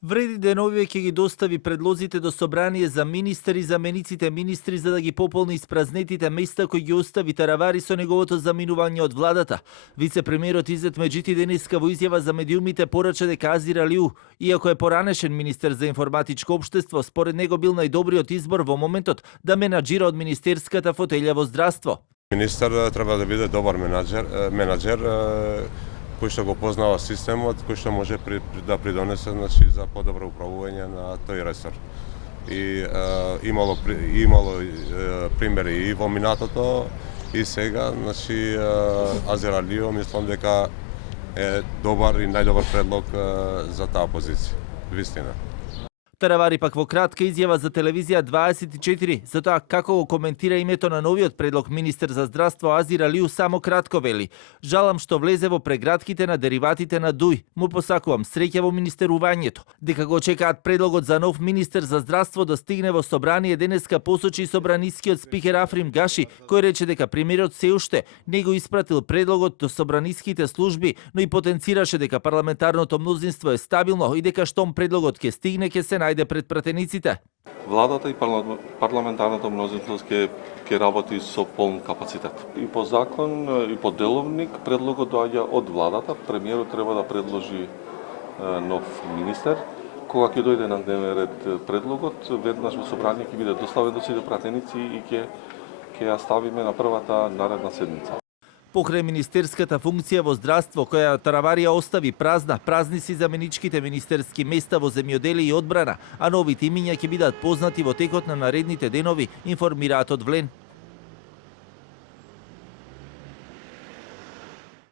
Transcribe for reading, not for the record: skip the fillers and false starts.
Вреди деновиве ќе ги достави предлозите до собрание за министри и замениците министри за да ги пополни испразнетите места кои ги остави Таравари со неговото заминување од владата. Вице-премиерот Изет Меджити денеска во изјава за медиумите порача дека Азир Алиу, иако е поранешен министер за информатичко општество, според него бил најдобриот избор во моментот да менаџира од министерската фотелја во здравство. Министер треба да биде добар менаџер кој што го познава системот, кој што може да придонесе за подобро управување на тој ресор. И имало примери и во минатото и сега, Азир Алиу мислам дека е добар и најдобар предлог за таа позиција. Вистина. Таравари пак во кратка изјава за телевизија 24 за тоа како го коментира името на новиот предлог министер за здравство Азир Алиу само кратко вели: "Жалам што влезе во прегратките на дериватите на Дуј. Му посакувам среќа во министерувањето." Дека го чекаат предлогот за нов министер за здравство да стигне во собрание денеска посочи собранискиот спикер Африм Гаши, кој рече дека премиерот се уште не го испратил предлогот до собраниските служби, но и потенцираше дека парламентарното мнозинство е стабилно и дека штом предлогот ќе стигне ќе се најде пред пратениците. Владата и парламентарното мнозинство ќе работи со полн капацитет. И по закон и по деловник предлогот доаѓа од владата, премиерот треба да предложи нов министер. Кога ќе дојде на дневен ред предлогот, веднаш во собрание ќе биде доставен до сите пратеници и ќе ја ставиме на првата наредна седница. Покрај министерската функција во здравство, која Тараварија остави празни си заменичките министерски места во земјоделие и одбрана, а новите имиња ќе бидат познати во текот на наредните денови, информираат од Влен.